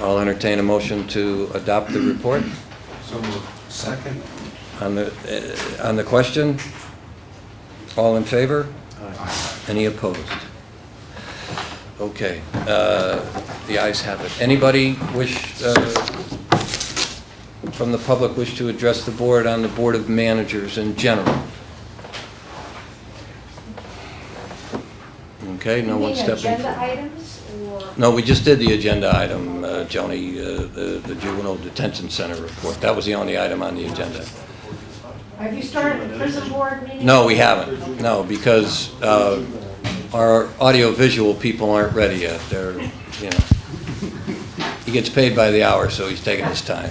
I'll entertain a motion to adopt the report. So moved. Second. On the question, all in favor? Aye. Any opposed? Okay, the ayes have it. Anybody from the public wish to address the board on the Board of Managers in general? Okay, no one stepping Agenda forward. items or? No, we just did the agenda item, Joni, the Juvenile Detention Center report. That was the only item on the agenda. Have you started the prison board meeting? No, we haven't. No, because our audio-visual people aren't ready yet. They're, you know, he gets paid by the hour, so he's taking his time.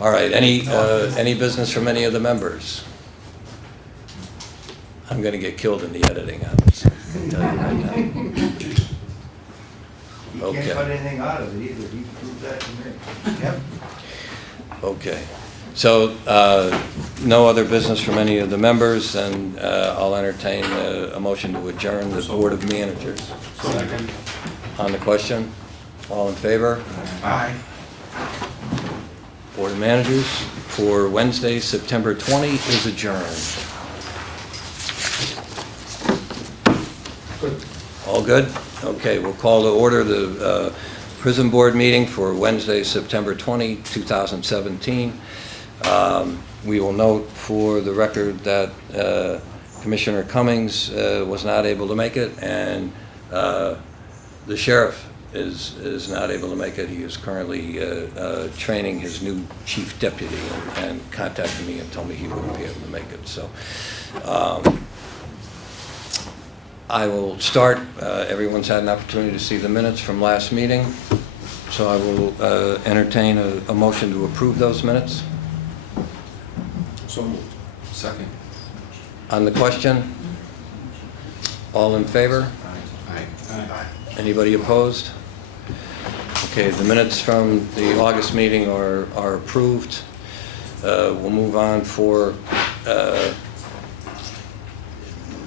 All right, any business from any of the members? I'm going to get killed in the editing on this. I'll tell you right now. You Okay. can't cut anything out of it either, he proved that to me. Yep. Okay. So, no other business from any of the members, and I'll entertain a motion to adjourn the Board of Managers. Second. On the question, all in favor? Aye. Board of Managers for Wednesday, September 20 is adjourned. All good? Okay, we'll call to order the prison board meeting for Wednesday, September 20, 2017. We will note for the record that Commissioner Cummings was not able to make it, and the sheriff is not able to make it. He is currently training his new chief deputy and contacted me and told me he wouldn't be able to make it. So I will start. Everyone's had an opportunity to see the minutes from last meeting, so I will entertain a motion to approve those minutes. So moved. Second. On the question, all in favor? Aye. Aye. Anybody opposed? Okay, the minutes from the August meeting are approved. We'll move on for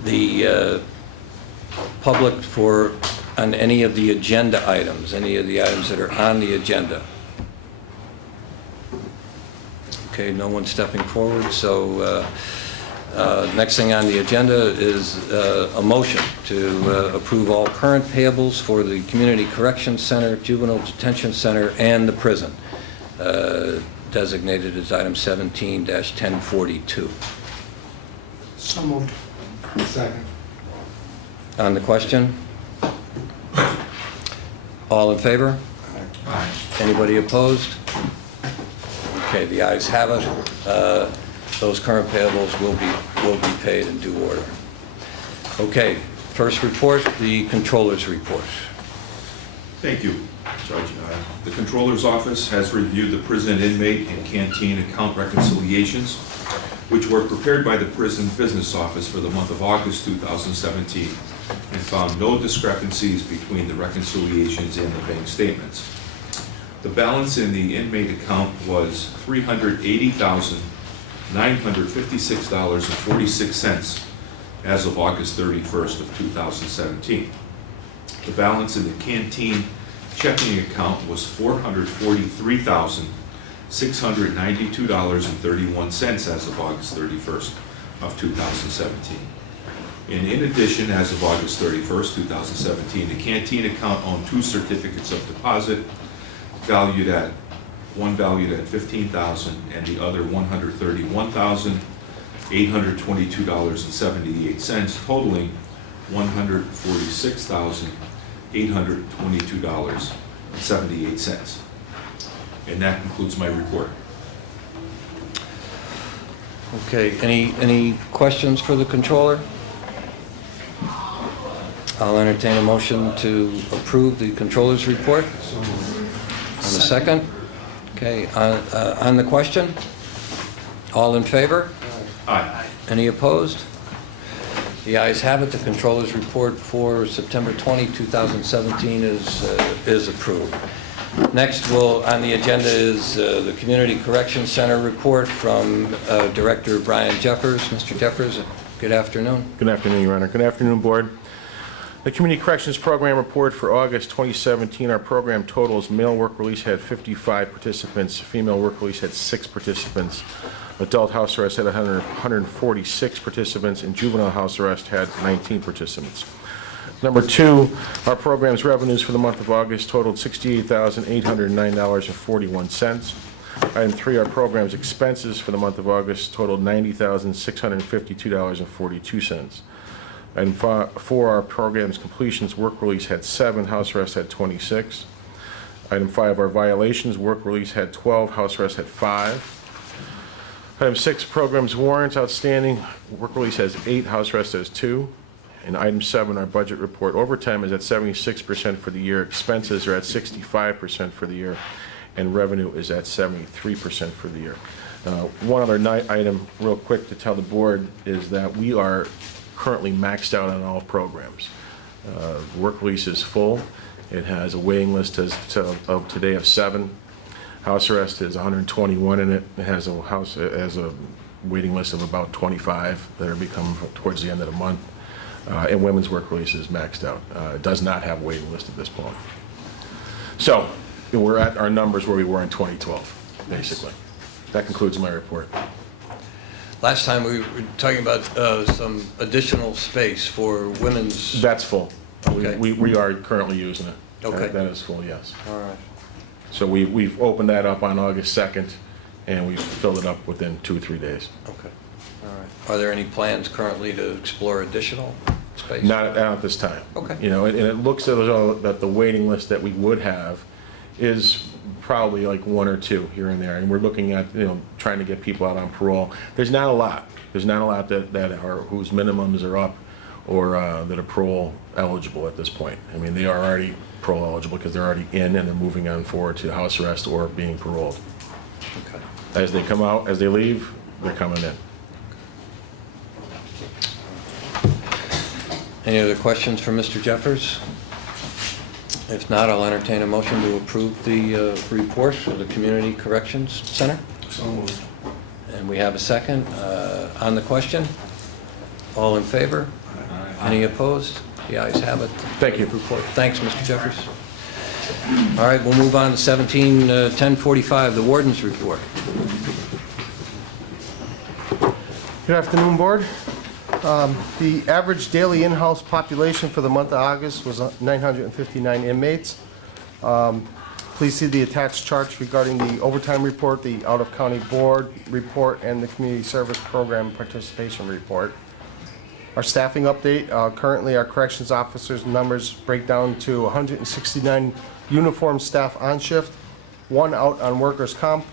the public on any of the agenda items, any of the items that are on the agenda. Okay, no one stepping forward, so next thing on the agenda is a motion to approve all current payables for the Community Correction Center, Juvenile Detention Center, and the prison, designated as item 17-1042. So moved. Second. On the question? All in favor? Aye. Anybody opposed? Okay, the ayes have it. Those current payables will be paid in due order. Okay, first report, the Controller's report. Thank you, Judge. The Controller's Office has reviewed the prison inmate and canteen account reconciliations, which were prepared by the Prison Business Office for the month of August 2017, and found no discrepancies between the reconciliations and the bank statements. The balance in the inmate account was $380,956.46 as of August 31st of 2017. The balance in the canteen checking account was $443,692.31 as of August 31st of 2017. And in addition, as of August 31st, 2017, the canteen account owned two certificates of deposit one valued at $15,000 and the other $131,822.78, totaling $146,822.78. And that concludes my report. Okay, any questions for the Controller? I'll entertain a motion to approve the Controller's report. On the second? Okay, on the question? All in favor? Aye. Any opposed? The ayes have it. The Controller's report for September 20, 2017 is approved. Next on the agenda is the Community Correction Center report from Director Brian Jeffers. Mr. Jeffers, good afternoon. Good afternoon, Your Honor. Good afternoon, Board. The Community Corrections Program report for August 2017, our program totals: male work release had 55 participants, female work release had 6 participants, adult house arrest had 146 participants, and juvenile house arrest had 19 participants. Number 2, our program's revenues for the month of August totaled $68,809.41. Item 3, our program's expenses for the month of August totaled $90,652.42. Item 4, our program's completions: work release had 7, house arrest had 26. Item 5, our violations: work release had 12, house arrest had 5. Item 6, programs warrants outstanding: work release has 8, house arrest has 2. And item 7, our budget report: overtime is at 76% for the year, expenses are at 65% for the year, and revenue is at 73% for the year. One other item real quick to tell the board is that we are currently maxed out on all programs. Work release is full. It has a waiting list of today of 7. House arrest is 121 in it. It has a waiting list of about 25 that are becoming towards the end of the month. And women's work release is maxed out. It does not have a waiting list at this point. So we're at our numbers where we were in 2012, basically. That concludes my report. Last time we were talking about some additional space for women's. That's full. Okay. We are currently using it. Okay. That is full, yes. All right. So we've opened that up on August 2nd, and we've filled it up within 2 or 3 days. Okay. All right. Are there any plans currently to explore additional space? Not at this time. Okay. You know, and it looks as though that the waiting list that we would have is probably like 1 or 2 here and there, and we're looking at, you know, trying to get people out on parole. There's not a lot. There's not a lot that are whose minimums are up or that are parole eligible at this point. I mean, they are already parole eligible because they're already in and they're moving on forward to house arrest or being paroled. Okay. As they come out, as they leave, they're coming in. Any other questions for Mr. Jeffers? If not, I'll entertain a motion to approve the report of the Community Corrections Center. So moved. And we have a second. On the question? All in favor? Any opposed? The ayes have it. Thank you. Report. Thanks, Mr. Jeffers. All right, we'll move on to 1045, the Warden's Report. Good afternoon, Board. The average daily in-house population for the month of August was 959 inmates. Please see the attached charts regarding the overtime report, the out-of-county board report, and the community service program participation report. Our staffing update: currently our corrections officers' numbers break down to 169 uniformed staff on shift, 1 out on workers' comp.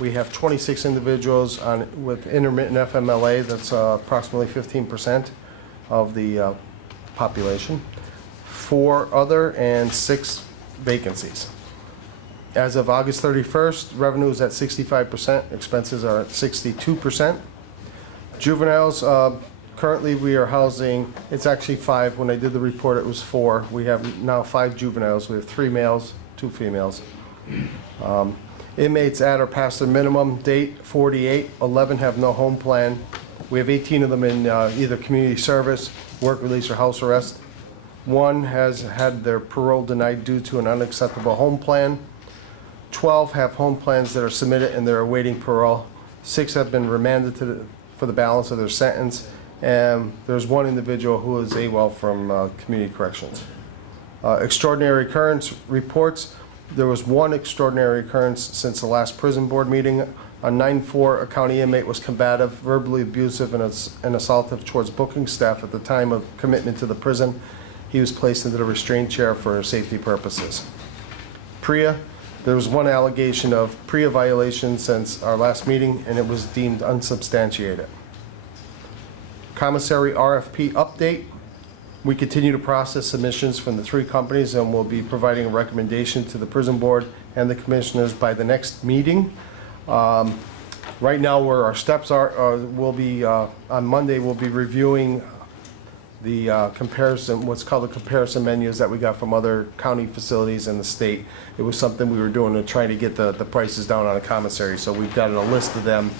We have 26 individuals with intermittent FMLA. That's approximately 15% of the population. 4 other and 6 vacancies. As of August 31st, revenue is at 65%, expenses are at 62%. Juveniles, currently we are housing, it's actually 5. When I did the report, it was 4. We have now 5 juveniles. We have 3 males, 2 females. Inmates at or past their minimum date, 48. 11 have no home plan. We have 18 of them in either community service, work release, or house arrest. 1 has had their parole denied due to an unacceptable home plan. 12 have home plans that are submitted and they're awaiting parole. 6 have been remanded for the balance of their sentence. And there's 1 individual who is AWOL from community corrections. Extraordinary occurrence reports. There was 1 extraordinary occurrence since the last prison board meeting. On 9/4, a county inmate was combative, verbally abusive, and assaultive towards booking staff at the time of commitment to the prison. He was placed into the restraint chair for safety purposes. PREA, there was 1 allegation of PREA violation since our last meeting, and it was deemed unsubstantiated. Commissary RFP update. We continue to process submissions from the 3 companies, and we'll be providing a recommendation to the prison board and the commissioners by the next meeting. Right now, where our steps are, we'll be on Monday. We'll be reviewing the comparison, what's called the comparison menus that we got from other county facilities in the state. It was something we were doing to try to get the prices down on a commissary. So we've got a list of them,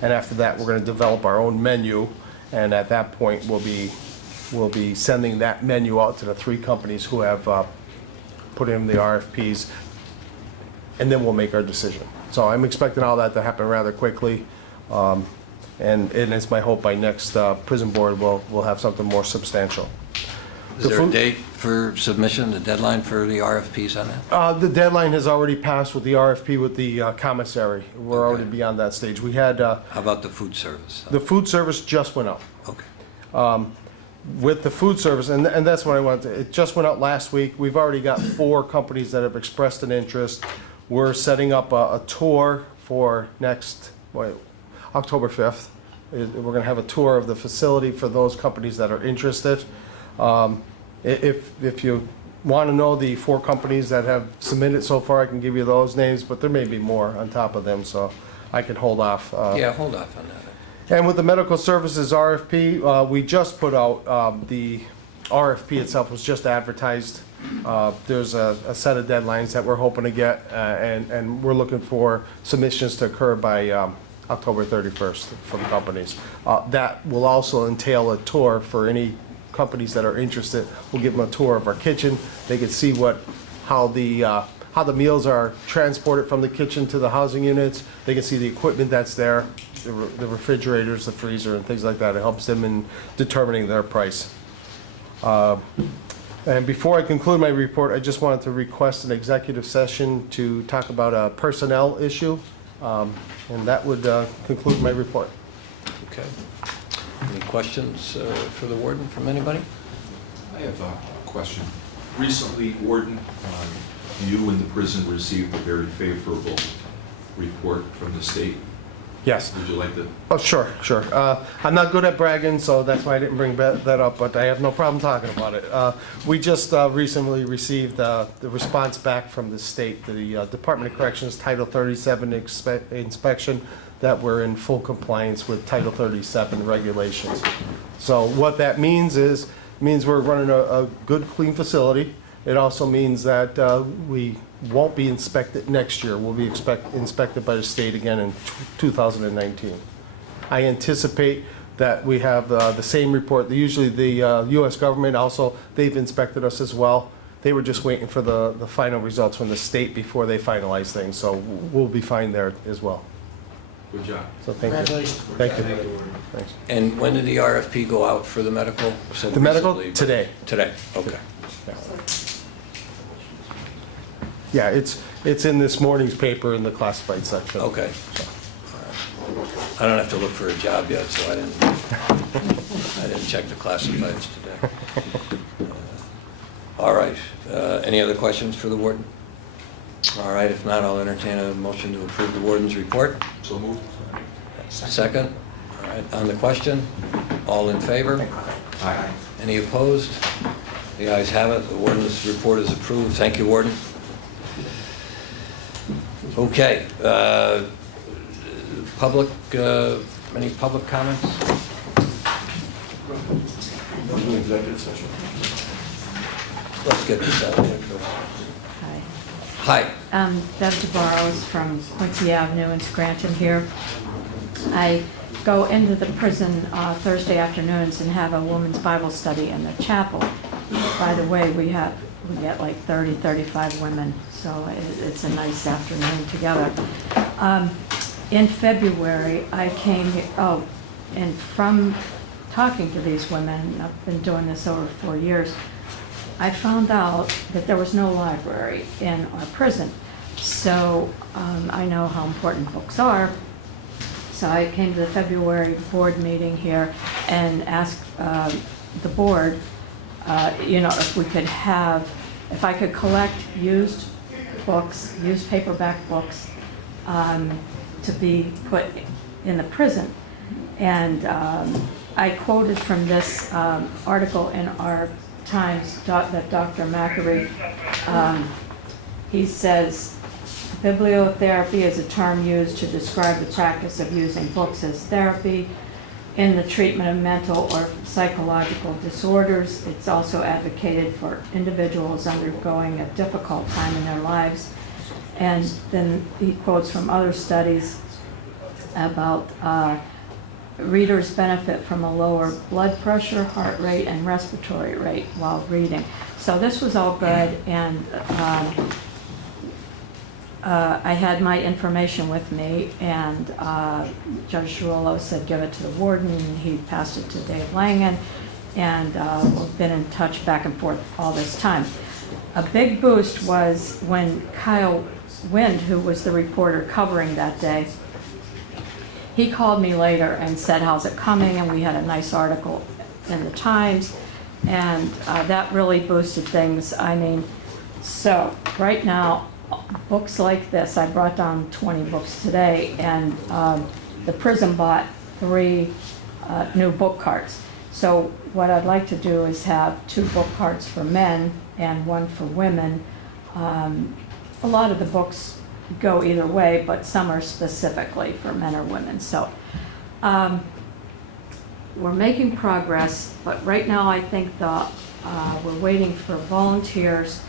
and after that, we're going to develop our own menu, and at that point, we'll be we'll be sending that menu out to the 3 companies who have put in the RFPs, and then we'll make our decision. So I'm expecting all that to happen rather quickly, and it's my hope by next prison board we'll have something more substantial. Is there a date for submission, the deadline for the RFPs on that? The deadline has already passed with the RFP with the commissary. We're already beyond that stage. We had, How about the food service? the food service just went out. Okay. With the food service, and that's what I wanted to, it just went out last week. We've already got 4 companies that have expressed an interest. We're setting up a tour for next, October 5th. We're going to have a tour of the facility for those companies that are interested. If you want to know the 4 companies that have submitted so far, I can give you those names, but there may be more on top of them, so I can hold off. Yeah, hold off on that. And with the medical services RFP, we just put out, the RFP itself was just advertised. There's a set of deadlines that we're hoping to get, and we're looking for submissions to occur by October 31st for the companies. That will also entail a tour for any companies that are interested. We'll give them a tour of our kitchen. They can see how the meals are transported from the kitchen to the housing units. They can see the equipment that's there, the refrigerators, the freezer, and things like that. It helps them in determining their price. And before I conclude my report, I just wanted to request an executive session to talk about a personnel issue, and that would conclude my report. Okay. Any questions for the warden from anybody? I have a question. Recently, Warden, you and the prison received a very favorable report from the state. Yes. Would you like to? Oh, sure. I'm not good at bragging, so that's why I didn't bring that up, but I have no problem talking about it. We just recently received the response back from the state, the Department of Corrections Title 37 inspection, that we're in full compliance with Title 37 regulations. So what that means we're running a good, clean facility. It also means that we won't be inspected next year. We'll be inspected by the state again in 2019. I anticipate that we have the same report. Usually the U.S. government also, they've inspected us as well. They were just waiting for the final results from the state before they finalize things, so we'll be fine there as well. Good job. So thank you. Congratulations. Thank you. Thanks. And when did the RFP go out for the medical? So The medical, recently, but- today. Today, okay. Yeah, it's in this morning's paper in the classified section. Okay. All right. I don't have to look for a job yet, so I didn't check the classifieds today. All right. Any other questions for the warden? All right, if not, I'll entertain a motion to approve the warden's report. So moved. Second. All right, on the question, all in favor? Aye. Any opposed? The ayes have it. The warden's report is approved. Thank you, warden. Okay. Public, any public comments? Executive session. Let's get this out of there first. Hi. Hi. Deb DeBarros from Quincy Avenue in Scranton here. I go into the prison Thursday afternoons and have a women's Bible study in the chapel. By the way, we get like 30, 35 women, so it's a nice afternoon together. In February, I came, and from talking to these women, I've been doing this over 4 years, I found out that there was no library in our prison. So I know how important books are. So I came to the February board meeting here and asked the board, if we could if I could collect used books, used paperback books, to be put in the prison. And I quoted from this article in our Times that Dr. Macari, he says, bibliotherapy is a term used to describe the practice of using books as therapy in the treatment of mental or psychological disorders. It's also advocated for individuals undergoing a difficult time in their lives. And then he quotes from other studies about readers benefit from a lower blood pressure, heart rate, and respiratory rate while reading. So this was all good, and I had my information with me, and Judge Girollo said give it to the warden, and he passed it to Dave Langen, and we've been in touch back and forth all this time. A big boost was when Kyle Wind, who was the reporter covering that day, he called me later and said, how's it coming? And we had a nice article in the Times, and that really boosted things. I mean, so right now, books like this, I brought down 20 books today, and the prison bought 3 new book carts. So what I'd like to do is have 2 book carts for men and 1 for women. A lot of the books go either way, but some are specifically for men or women. So we're making progress, but right now I think we're waiting for volunteers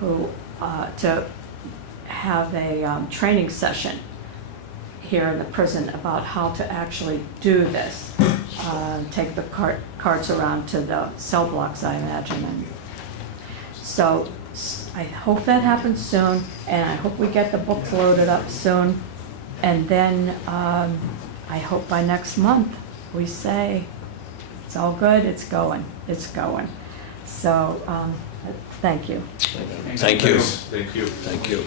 who to have a training session here in the prison about how to actually do this. Take the carts around to the cell blocks, I imagine. And so I hope that happens soon, and I hope we get the books loaded up soon. And then I hope by next month we say, it's all good, it's going, it's going. So thank you. Thank you. Thank you. Thank you.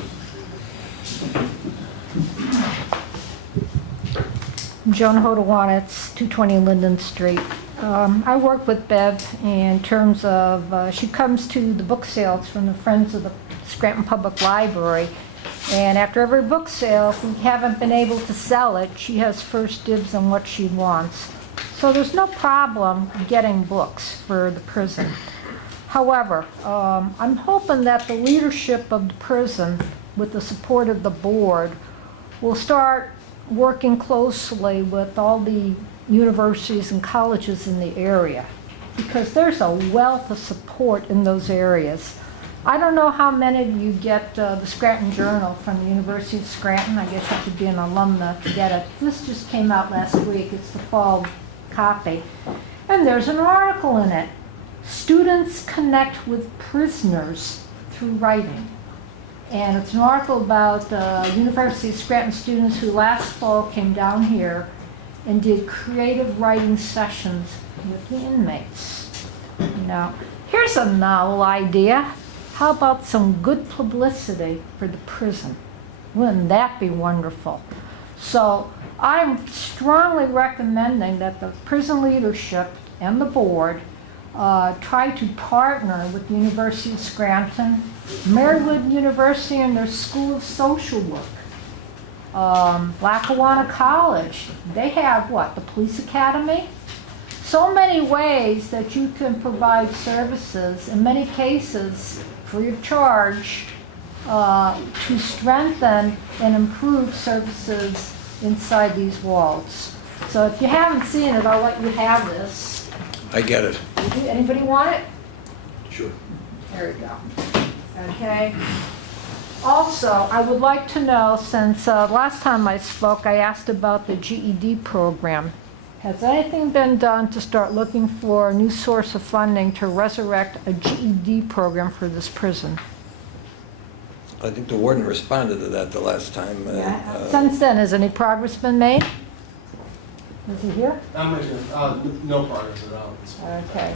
Joan Hodawana, it's 220 Linden Street. I work with Bev in terms of, she comes to the book sales from the Friends of the Scranton Public Library, and after every book sale, if we haven't been able to sell it, she has first dibs on what she wants. So there's no problem getting books for the prison. However, I'm hoping that the leadership of the prison, with the support of the board, will start working closely with all the universities and colleges in the area, because there's a wealth of support in those areas. I don't know how many of you get the Scranton Journal from the University of Scranton. I guess you have to be an alumna to get it. This just came out last week. It's the fall copy. And there's an article in it. Students connect with prisoners through writing. And it's an article about University of Scranton students who last fall came down here and did creative writing sessions with the inmates. Now, here's a novel idea. How about some good publicity for the prison? Wouldn't that be wonderful? So I'm strongly recommending that the prison leadership and the board try to partner with the University of Scranton, Marywood University and their School of Social Work, Lackawanna College. They have what, the Police Academy? So many ways that you can provide services, in many cases free of charge, to strengthen and improve services inside these walls. So if you haven't seen it, I'll let you have this. I get it. Anybody want it? Sure. There we go. Okay. Also, I would like to know, since last time I spoke, I asked about the GED program. Has anything been done to start looking for a new source of funding to resurrect a GED program for this prison? I think the warden responded to that the last time. Since then, has any progress been made? Is he here? No progress at all. Okay.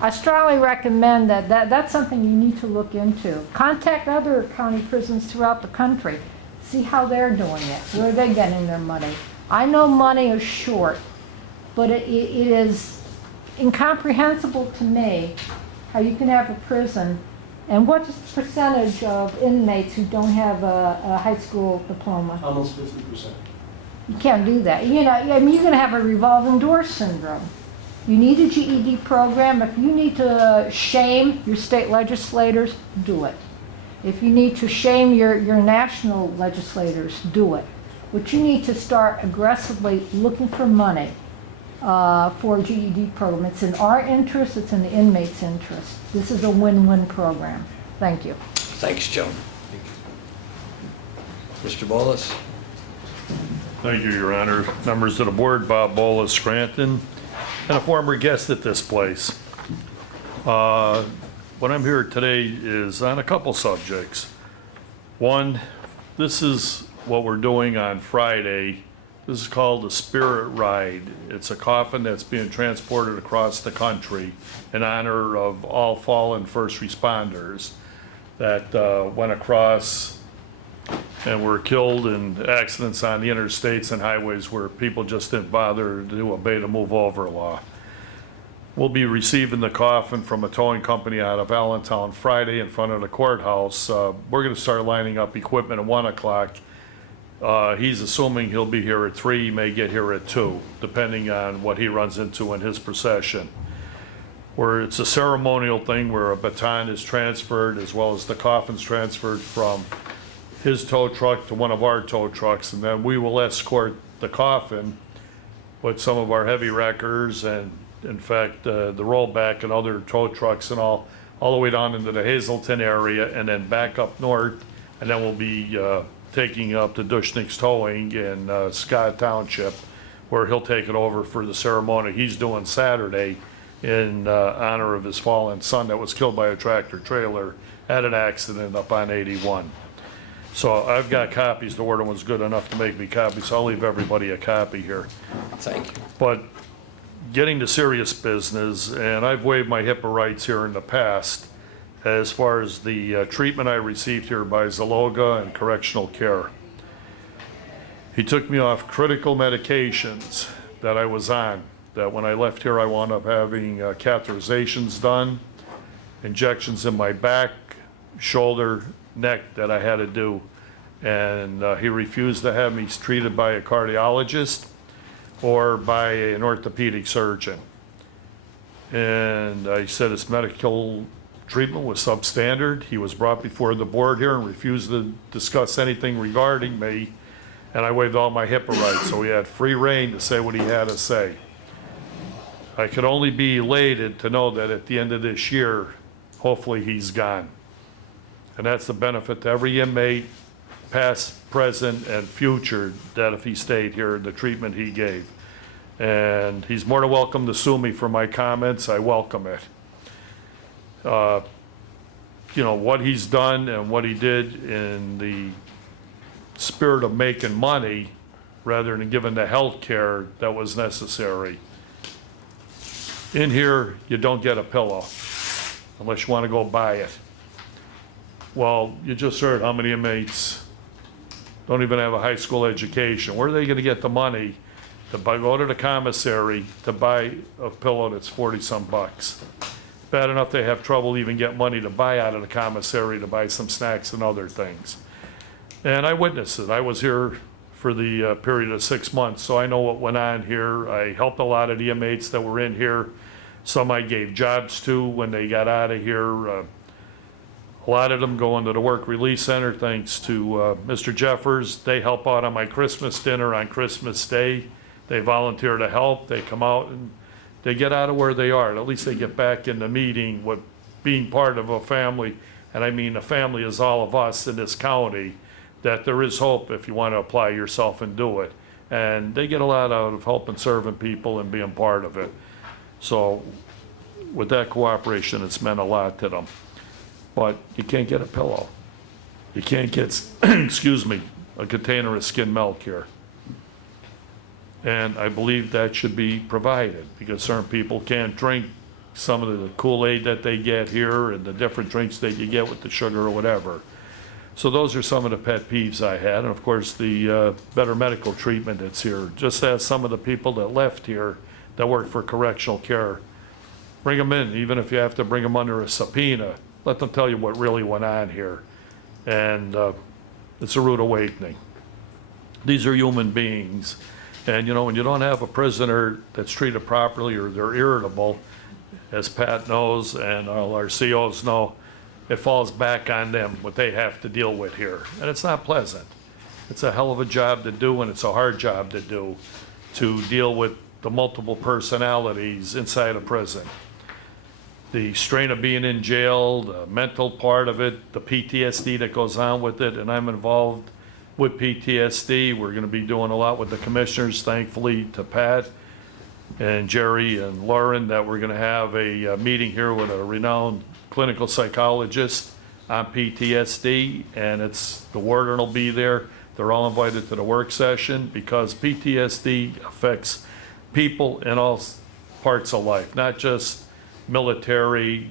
I strongly recommend that's something you need to look into. Contact other county prisons throughout the country. See how they're doing it. Where are they getting their money? I know money is short, but it is incomprehensible to me how you can have a prison, and what is the percentage of inmates who don't have a high school diploma? Almost 50%. You can't do that. You know, I mean, you're going to have a revolving door syndrome. You need a GED program. If you need to shame your state legislators, do it. If you need to shame your national legislators, do it. But you need to start aggressively looking for money for a GED program. It's in our interest, it's in the inmates' interest. This is a win-win program. Thank you. Thanks, Joan. Mr. Bolus? Thank you, Your Honor. Members of the board, Bob Bola, Scranton, and a former guest at this place. What I'm here today is on a couple subjects. One, this is what we're doing on Friday. This is called the Spirit Ride. It's a coffin that's being transported across the country in honor of all fallen first responders that went across and were killed in accidents on the interstates and highways where people just didn't bother to obey the move over law. We'll be receiving the coffin from a towing company out of Allentown Friday in front of the courthouse. We're going to start lining up equipment at 1 o'clock. He's assuming he'll be here at 3, he may get here at 2, depending on what he runs into in his procession. Where it's a ceremonial thing where a baton is transferred as well as the coffin's transferred from his tow truck to one of our tow trucks, and then we will escort the coffin with some of our heavy wreckers and, in fact, the rollback and other tow trucks and all the way down into the Hazelton area and then back up north, and then we'll be taking up to Dushnik's Towing in Scott Township, where he'll take it over for the ceremony he's doing Saturday in honor of his fallen son that was killed by a tractor trailer at an accident up on 81. So I've got copies. The warden was good enough to make me copies, so I'll leave everybody a copy here. Thank you. But getting to serious business, and I've waived my HIPAA rights here in the past as far as the treatment I received here by Zaloga and Correctional Care. He took me off critical medications that I was on, that when I left here I wound up having catheterizations done, injections in my back, shoulder, neck that I had to do, and he refused to have me treated by a cardiologist or by an orthopedic surgeon. And I said his medical treatment was substandard. He was brought before the board here and refused to discuss anything regarding me, and I waived all my HIPAA rights, so he had free rein to say what he had to say. I could only be elated to know that at the end of this year, hopefully he's gone. And that's the benefit to every inmate, past, present, and future, that if he stayed here, the treatment he gave. And he's more than welcome to sue me for my comments. I welcome it. You know, what he's done and what he did in the spirit of making money rather than giving the health care that was necessary. In here, you don't get a pillow unless you want to go buy it. Well, you just heard how many inmates don't even have a high school education. Where are they going to get the money to go to the commissary to buy a pillow that's 40-some bucks? Bad enough they have trouble even getting money to buy out of the commissary to buy some snacks and other things. And I witnessed it. I was here for the period of 6 months, so I know what went on here. I helped a lot of the inmates that were in here. Some I gave jobs to when they got out of here. A lot of them go into the work release center thanks to Mr. Jeffers. They help out on my Christmas dinner on Christmas Day. They volunteer to help. They come out and they get out of where they are. At least they get back in the meeting with being part of a family. And I mean, a family is all of us in this county, that there is hope if you want to apply yourself and do it. And they get a lot out of helping serving people and being part of it. So with that cooperation, it's meant a lot to them. But you can't get a pillow. You can't get, excuse me, a container of skim milk here. And I believe that should be provided because certain people can't drink some of the Kool-Aid that they get here and the different drinks that you get with the sugar or whatever. So those are some of the pet peeves I had. And of course, the better medical treatment that's here. Just as some of the people that left here that work for correctional care, bring them in, even if you have to bring them under a subpoena. Let them tell you what really went on here. And it's a rude awakening. These are human beings. And you know, when you don't have a prisoner that's treated properly or they're irritable, as Pat knows and all our COs know, it falls back on them, what they have to deal with here. And it's not pleasant. It's a hell of a job to do, and it's a hard job to do, to deal with the multiple personalities inside a prison. The strain of being in jail, the mental part of it, the PTSD that goes on with it, and I'm involved with PTSD. We're going to be doing a lot with the commissioners, thankfully to Pat and Jerry and Lauren, that we're going to have a meeting here with a renowned clinical psychologist on PTSD, and the warden will be there. They're all invited to the work session because PTSD affects people in all parts of life, not just military,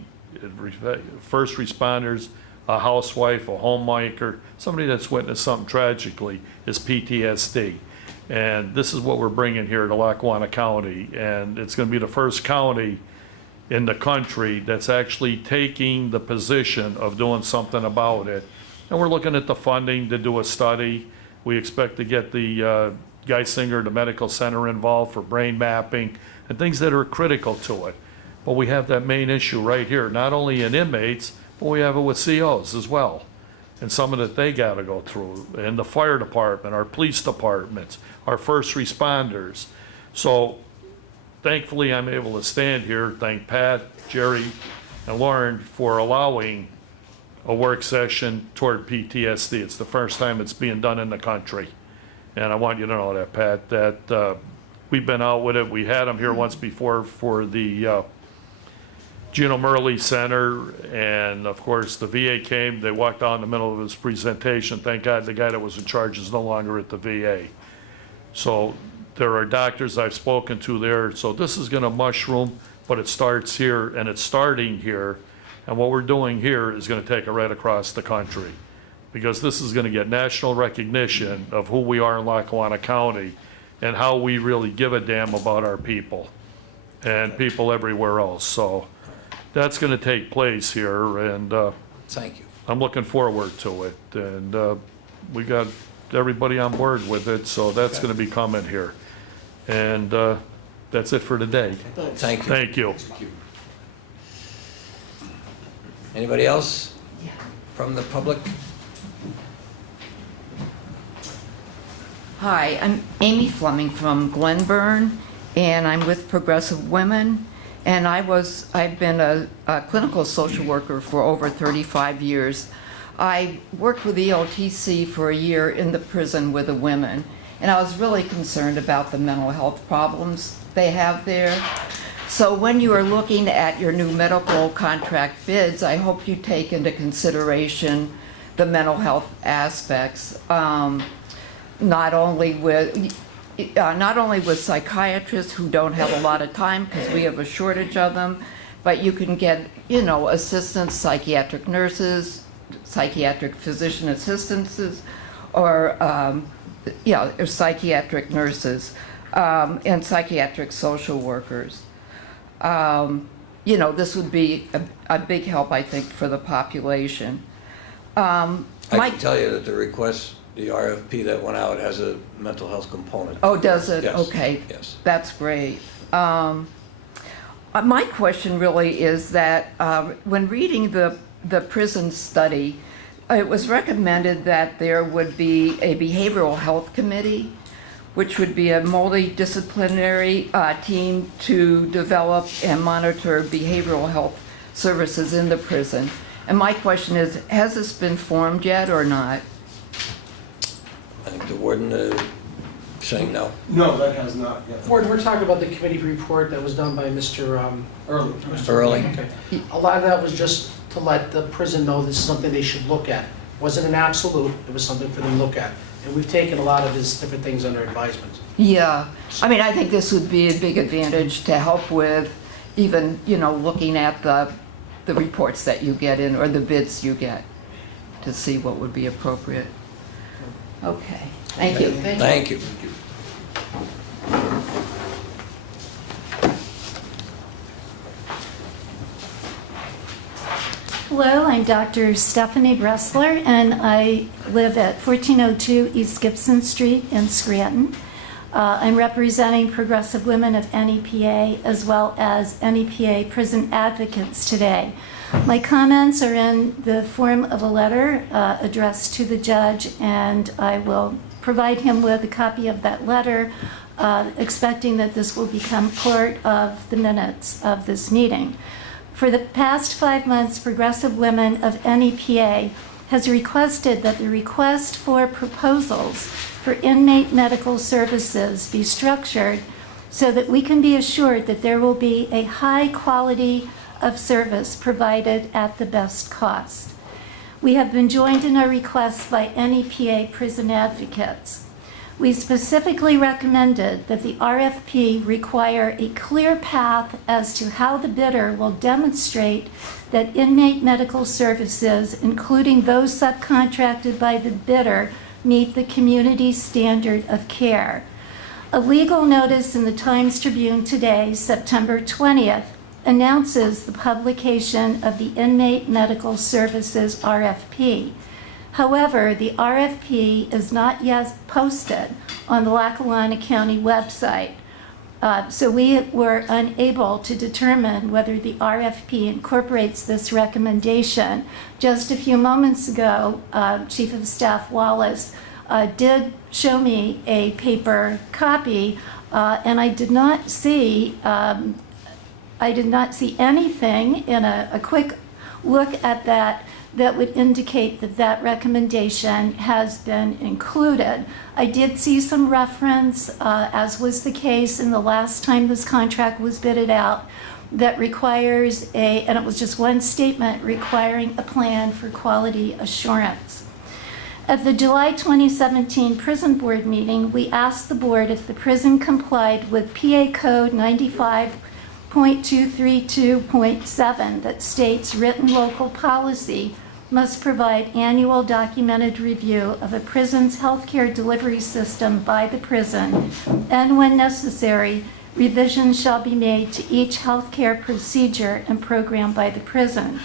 first responders, a housewife, a homemaker, somebody that's witnessed something tragically is PTSD. And this is what we're bringing here to Lackawanna County, and it's going to be the first county in the country that's actually taking the position of doing something about it. And we're looking at the funding to do a study. We expect to get the Geisinger, the medical center, involved for brain mapping and things that are critical to it. But we have that main issue right here, not only in inmates, but we have it with COs as well. And some of that they got to go through, and the fire department, our police departments, our first responders. So thankfully, I'm able to stand here, thank Pat, Jerry, and Lauren for allowing a work session toward PTSD. It's the first time it's being done in the country. And I want you to know that, Pat, that we've been out with it. We had them here once before for the Gino Murley Center, and of course the VA came. They walked out in the middle of his presentation. Thank God the guy that was in charge is no longer at the VA. So there are doctors I've spoken to there. So this is going to mushroom, but it starts here, and it's starting here. And what we're doing here is going to take it right across the country, because this is going to get national recognition of who we are in Lackawanna County and how we really give a damn about our people and people everywhere else. So that's going to take place here, and Thank you. I'm looking forward to it. And we got everybody on board with it, so that's going to be coming here. And that's it for today. Thank you. Thank you. Anybody else from the public? Hi, I'm Amy Fleming from Glenburn, and I'm with Progressive Women. And I've been a clinical social worker for over 35 years. I worked with ELTC for a year in the prison with the women, and I was really concerned about the mental health problems they have there. So when you are looking at your new medical contract bids, I hope you take into consideration the mental health aspects, not only with psychiatrists who don't have a lot of time because we have a shortage of them, but you can get, assistants, psychiatric nurses, psychiatric physician assistants, or psychiatric nurses, and psychiatric social workers. This would be a big help, I think, for the population. I can tell you that the RFP that went out has a mental health component. Oh, does it? Yes. Okay. Yes. That's great. My question really is that when reading the prison study, it was recommended that there would be a behavioral health committee, which would be a multidisciplinary team to develop and monitor behavioral health services in the prison. And my question is, has this been formed yet or not? I think the warden is saying no. No, that has not yet. Warden, we're talking about the committee report that was done by Mr. Early. Early. Okay. A lot of that was just to let the prison know this is something they should look at. It wasn't an absolute, it was something for them to look at. And we've taken a lot of his different things under advisement. Yeah, I think this would be a big advantage to help with even, looking at the reports that you get in or the bids you get to see what would be appropriate. Okay, thank you. Thank you. Hello, I'm Dr. Stephanie Bressler, and I live at 1402 East Gibson Street in Scranton. I'm representing Progressive Women of NEPA as well as NEPA Prison Advocates today. My comments are in the form of a letter addressed to the judge, and I will provide him with a copy of that letter, expecting that this will become part of the minutes of this meeting. For the past 5 months, Progressive Women of NEPA has requested that the request for proposals for inmate medical services be structured so that we can be assured that there will be a high quality of service provided at the best cost. We have been joined in our request by NEPA prison advocates. We specifically recommended that the RFP require a clear path as to how the bidder will demonstrate that inmate medical services, including those subcontracted by the bidder, meet the community standard of care. A legal notice in the Times Tribune today, September 20th, announces the publication of the Inmate Medical Services RFP. However, the RFP is not yet posted on the Lackawanna County website, so we were unable to determine whether the RFP incorporates this recommendation. Just a few moments ago, Chief of Staff Wallace did show me a paper copy, and I did not see anything in a quick look at that would indicate that that recommendation has been included. I did see some reference, as was the case in the last time this contract was bidded out, that requires and it was just one statement requiring a plan for quality assurance. At the July 2017 Prison Board meeting, we asked the board if the prison complied with PA Code 95.232.7 that states written local policy must provide annual documented review of a prison's healthcare delivery system by the prison, and when necessary, revisions shall be made to each healthcare procedure and program by the prison.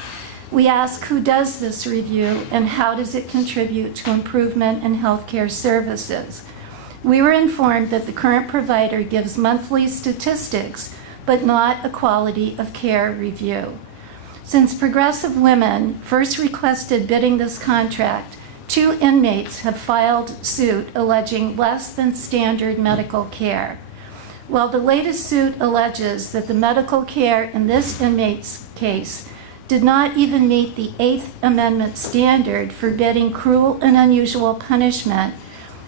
We ask who does this review and how does it contribute to improvement in healthcare services. We were informed that the current provider gives monthly statistics, but not a quality of care review. Since Progressive Women first requested bidding this contract, 2 inmates have filed suit alleging less than standard medical care. While the latest suit alleges that the medical care in this inmate's case did not even meet the 8th Amendment standard forbidding cruel and unusual punishment,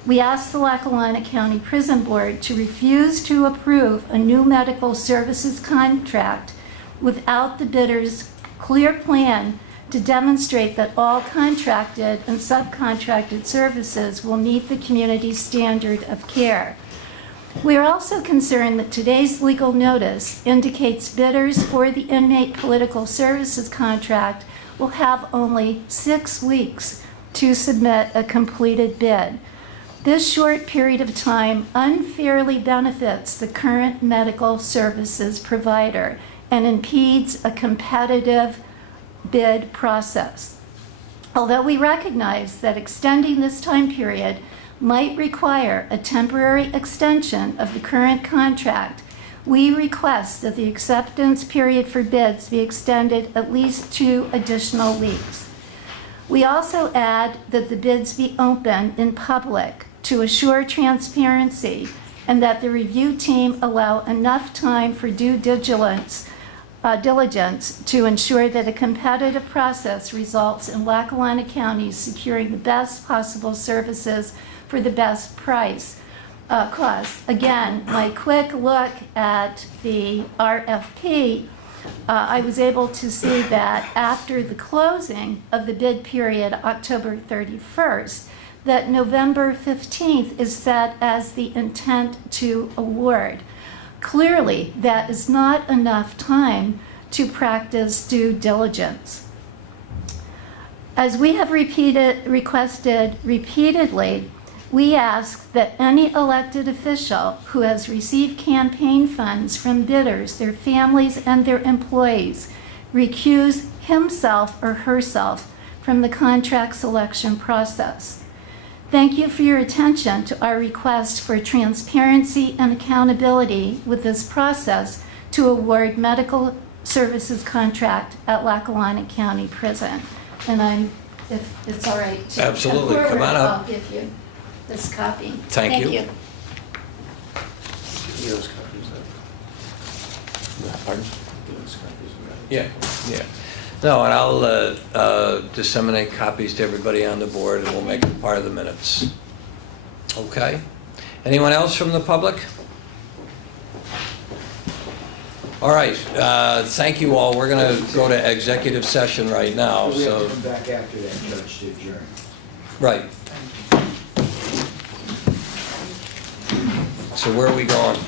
we asked the Lackawanna County Prison Board to refuse to approve a new medical services contract without the bidder's clear plan to demonstrate that all contracted and subcontracted services will meet the community standard of care. We are also concerned that today's legal notice indicates bidders for the inmate political services contract will have only 6 weeks to submit a completed bid. This short period of time unfairly benefits the current medical services provider and impedes a competitive bid process. Although we recognize that extending this time period might require a temporary extension of the current contract, we request that the acceptance period for bids be extended at least 2 additional weeks. We also add that the bids be open in public to assure transparency and that the review team allow enough time for due diligence to ensure that a competitive process results in Lackawanna County securing the best possible services for the best cost. Again, my quick look at the RFP, I was able to see that after the closing of the bid period, October 31st, that November 15th is set as the intent to award. Clearly, that is not enough time to practice due diligence. As we have requested repeatedly, we ask that any elected official who has received campaign funds from bidders, their families, and their employees recuse himself or herself from the contract selection process. Thank you for your attention to our request for transparency and accountability with this process to award medical services contract at Lackawanna County Prison. And if it's all right to Absolutely. come Come on forward, up. I'll give you this copy. Thank you. Those copies Pardon? those copies of that. Yeah, yeah. No, and I'll disseminate copies to everybody on the board, and we'll make it part of the minutes. Okay? Anyone else from the public? All right, thank you all. We're going to go to executive session right now, We have so, to come back after that, Judge, to adjourn. right. So where are we going?